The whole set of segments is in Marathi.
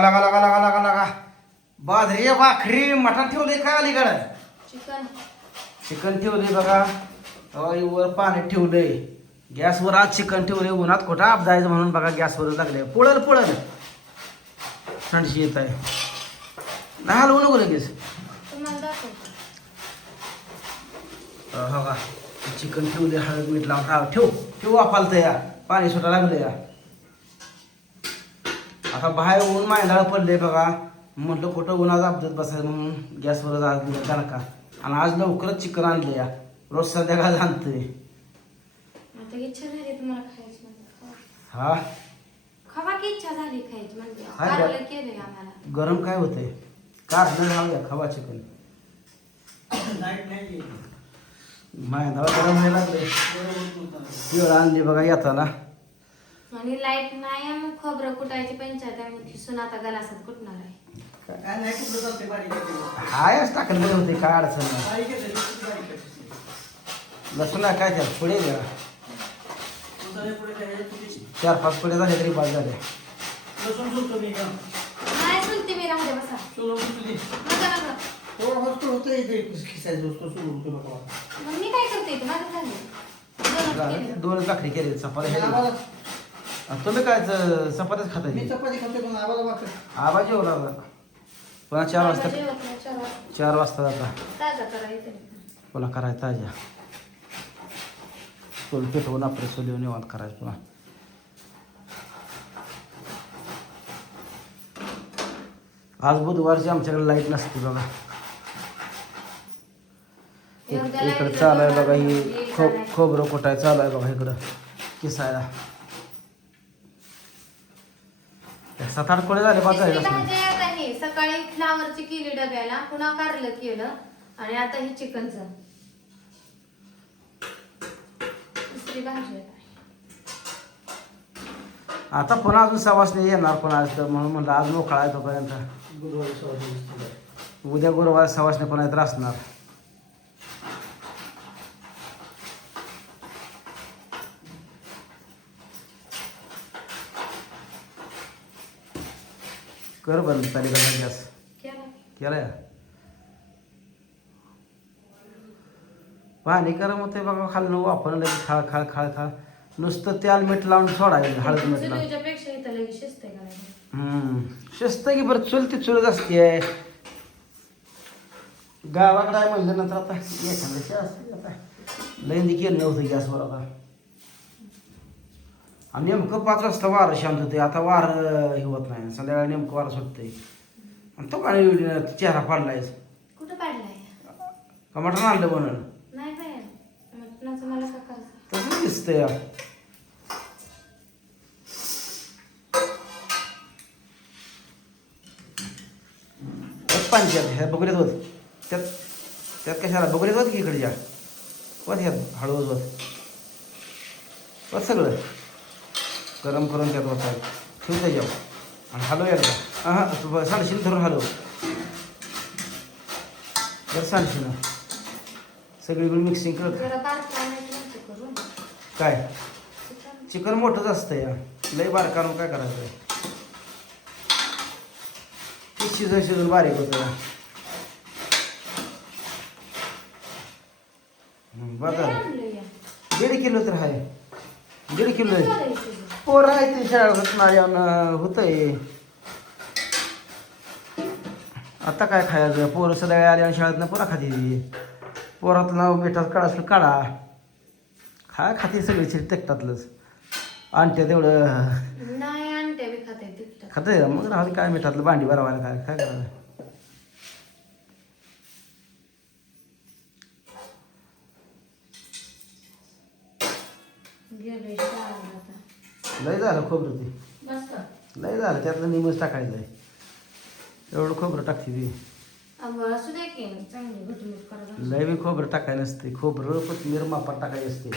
लगा लगा लगा लगा लगा बाजरी भाकरी मटण ठेवले काय अलीकडं चिकन चिकन ठेवले बघा वर पाणी ठेवलंय गॅसवर आज चिकन ठेवले उन्हात खोटा अपदायचं म्हणून बघा गॅसवर लागले पुळल पुळल थंडशी येत आहे नाही हलवू नको लगेच तुम्हाला दाखवतो. हो का चिकन ठेवले हळद मीठ लावून हा ठेव ठेव वाफालतं या पाणी सुटा लागलं या आता बाहेर ऊन मांडाळं पडले बघा म्हटलं कुठं उन्हात अपदात बसायचं म्हणून गॅसवर आज दिला का आणि आज लवकरच चिकन आणलं या रोज संध्याकाळ आणतंय आता इच्छा झाली तुम्हाला खायची म्हणजे हा खावा की इच्छा झाली खायची म्हणजे हाय का? कारलं केलंय आम्हाला गरम काय होतंय काढलं घालूया खवा चिकन मांडाळं गरम व्हायला लागले केळ आणली बघा येताना आणि लाईट नाही मग खोबरं कुटायची पंचायत आहे मग खिसून आता गलासात कुटणार आहे. हायच टाकलं बरं होते काय अडचण नाही लसूण आहे काय त्यात पुढे द्या 4-5 पुढे झाले तरी बाद झाले नाही सुलती मी राहू दे बसा नका नका. मग मी काय करते इथं माझं झालं दोनच केलं. 2 भाकरी केली चपात्या तुम्ही काय चपात्याच खाता मी चपाती खातो पण आवाज वाटत आवाज येऊ लागला पुन्हा 4 वाजता जेवत नाही, 4 वाजता. 4 वाजता जाता ताजा करायचं पुन्हा करायचं ताज्या चूल पेटवून आपले चुलीवर निवांत करायचं पुन्हा आज बुधवारची आमच्याकडे लाईट नसते बघा इकडं चालू आहे बघा ही खोबरं कुटाय चालू आहे बघा इकडं किसायला 7-8 कोडे झाले पाच तिसरी झाले भाजी आता ही सकाळी फ्लावरची केली डब्याला पुन्हा कारलं केलं आणि आता ही चिकनचं तिसरी भाजी आहे. आता पुन्हा अजून सवासणी येणार पण आज तर म्हणून म्हणलं आज मोकळा आहे तोपर्यंत गुरुवारी सवारी उद्या गुरुवार सवासणी पुन्हा येत असणार कर बंद पलीकडला गॅस केलं. केलाय पाणी गरम होते बघा खाल्लं वापरलं की खाळ खाळ खाळ खाळ नुसतं तेल मीठ लावून सोडायचं हळद मीठ लावून चुलीच्यापेक्षा इथं लगेच शिस्त आहे करायला. शिस्त की बरं चुलती चुलत असते गावाकडे आहे म्हणलं नंतर आता एखाद्याशी असते आता लैंदी केलं नव्हतं गॅसवर आता आणि नेमकं 5 वाजता वारं शांत होते आता वारं हे होत नाही संध्याकाळी नेमकं वारं सुटतंय आणि तो पाणी चेहरा पाडलाय कुठं पाडलाय का मटण आणलं म्हणून नाही बाय मटणाचं मला का करायचं तसं दिसतंय पंचायत ह्या बघुऱ्यात होत त्यात त्यात कशाला बघुऱ्यात होत की इकडच्या होत ह्यात हळूच होत सगळं गरम करून त्यात होत ठेवून त्याच्यावर आणि हलव एकदा हां सांडशीन धरून हलव जर सांडशीन सगळी मिक्सिंग कर जरा बारकं आणायचं नव्हतं करून काय चिकन. चिकन मोठंच असतं या लई बारकानं काय करायचं ते शिजून बारीक होतं बरं लय झालं आणलं या. 1.5 किलो तर आहे 1.5 किलो किती आहे झालंय शिजून? पोरं आहे ते शाळेत नाही होतंय आता काय खायचं पोरं सगळे आले आणि शाळेतनं पुन्हा खाती पोरातलं मिठात काढा असलं काढा खाती सगळी शिरी तेकटातलंच आणते तेवढं नाही आणते बी खाते तिखट. खाते मग राहते काय मिठातलं भांडी भरवायला काय काय करायचं गेलोय शाळेत आता. लय झालं खोबरं ते बस लय झालं त्यातलं निमच टाकायचं आहे एवढं खोबरं टाकते ती आंबळ असू दे की चांगली घटमुट करायला. लय बी खोबरं टाकायला नसते खोबरं कोथिंबीर मापात टाकायची असते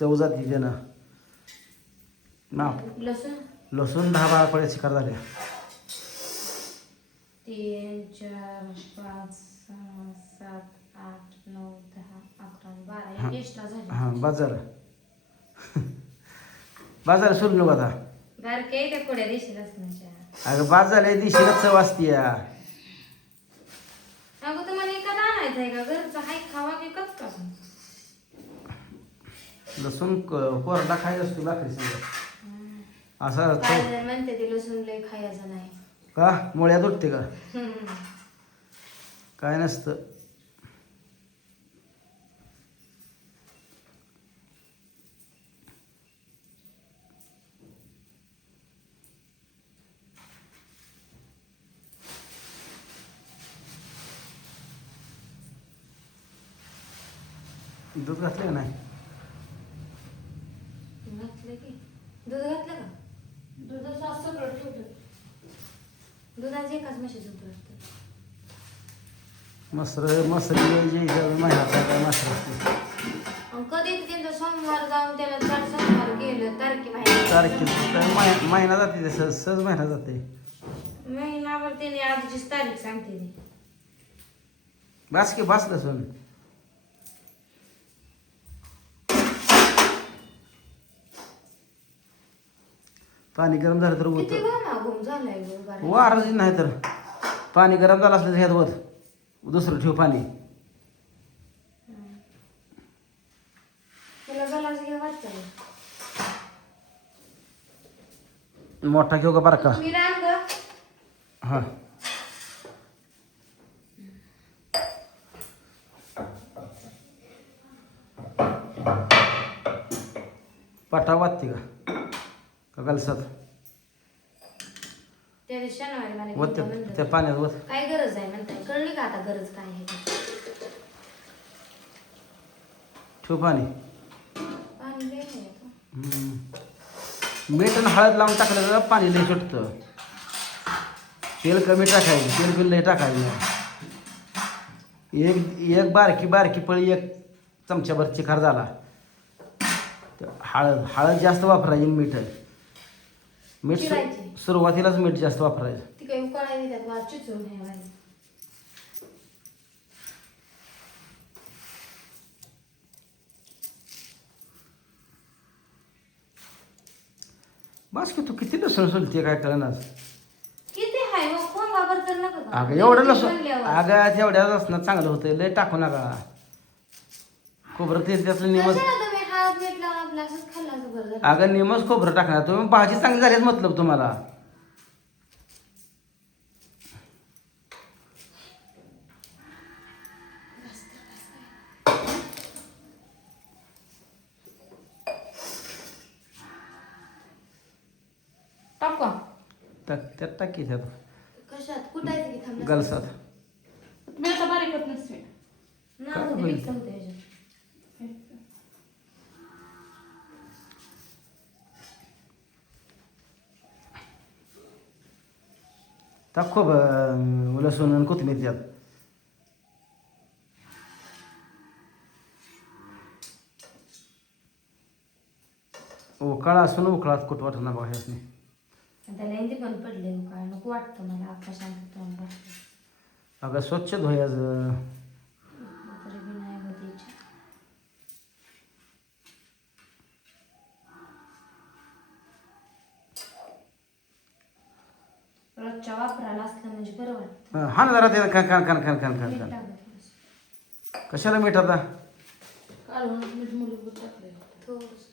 चव जाते त्यानं माप लसूण लसूण 10-12 पड्या शिकार झाल्या 3, 4, 5, 6, 7, 8, 9, 10, 11, 12 हां. एक्स्ट्रा झाले. हां बाजार सोडलो आता बारके त्या कोड्या देशील असण्याच्या अगं बाद झाले दिशीला चव असते अगं तुम्हाला एखाद आणायचं आहे का घरचं हाय खावा की कच का लसूण कोरडा खायचा असतो भाकरी संग असा काय जण म्हणते ते लसूण लय खायचं नाही का मुळ्यात उठते का काय नसतं दूध घातलं का नाही घातलं की दूध घातलं का दुधाचं असं सगळं ठेवलं. दुधाचं एकाच म्हशीचं दूध असतं मसरी महिना काय मसर असते आणि कधी त्यांचं सोमवार जाऊन त्याला 4 सोमवार गेलं तारखे माहिती तारखेत महिना जाते ते सहज महिना जाते महिनाभर त्याने आजचीच तारीख सांगते ती बास की बास लसूण पाणी गरम झालं तर किती होतं घामाघूम झालाय गं बारा. वारच नाही तर पाणी गरम झालं असलं तर ह्यात होत दुसरं ठेव पाणी त्याला गलास घ्या वाटतं मोठा घेऊ का बारका तुम्ही रान ग हां पाटा वाजते का गलसात त्या दिवशी शनिवारी मला वत घेतलं म्हणलं. त्या पाण्यात वत काय गरज आहे म्हणताय कळली का आता गरज काय आहे ते? ठेव पाणी पाणी लय आहे आता. मीठ आणि हळद लावून टाकलं तर पाणी लई सुटतं तेल कमी टाकायचं तेल बिल लई टाकायचं नाही एक बारकी पळी 1 चमच्याभर चिखार झाला तर हळद जास्त वापरायची मीठ चिरायची. सुरुवातीलाच मीठ जास्त वापरायचं ती काही उकळायला त्यात वाज चिचून नाही व्हायला. बस की तू किती लसूण सोलते काय कळणार किती हाय मग खोंगाभर तर नका का? अगं एवढं किती लसूण म्हणल्यावर. अगं तेवढ्या लसणात चांगलं होतं लय टाकू नका खोबरं तेल त्यातलं निमच कशाला तुम्ही हळद मीठ लावून आपलं असंच खाल्लं असं बरं झालं. अगं निमच खोबरं टाकणार तुम्ही भाजी चांगली झालीच मतलब तुम्हाला टाक का? त्यात टाकी त्यात कशात कुठायचं की थांबलं गलसात मी आता बारीक होत नसते. ना काय होते होईल? मिक्स होते ह्याच्यात. टाक खूप लसूण आणि कोथिंबीर त्यात उकाळा असून उकळात कुठ वाटत ना बघा ह्यासनी आणि त्याला हिंदी पण पडले काय नको वाटतं मला आकाशात तोंड वाटतं अगं स्वच्छ धुयाचं तरी बी नाही होत इच्छा. रोजच्या वापराला असलं म्हणजे बरं वाटतं. हा ना जरा ते खान मीठ टाकायचं. कशाला मीठ आता काढून मीठ मुलभूत टाकले. थोडंसं.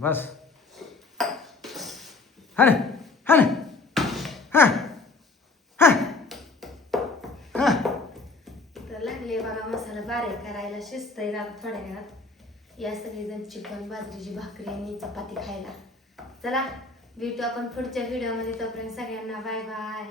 बस हा ना हा ना हा हा हा तर लागले बघा मसाला बारीक करायला शिस्त आहे आता थोड्या वेळात या सगळेजण चिकन बाजरीची भाकरी आणि चपाती खायला चला भेटू आपण पुढच्या व्हिडिओमध्ये तोपर्यंत सगळ्यांना बाय बाय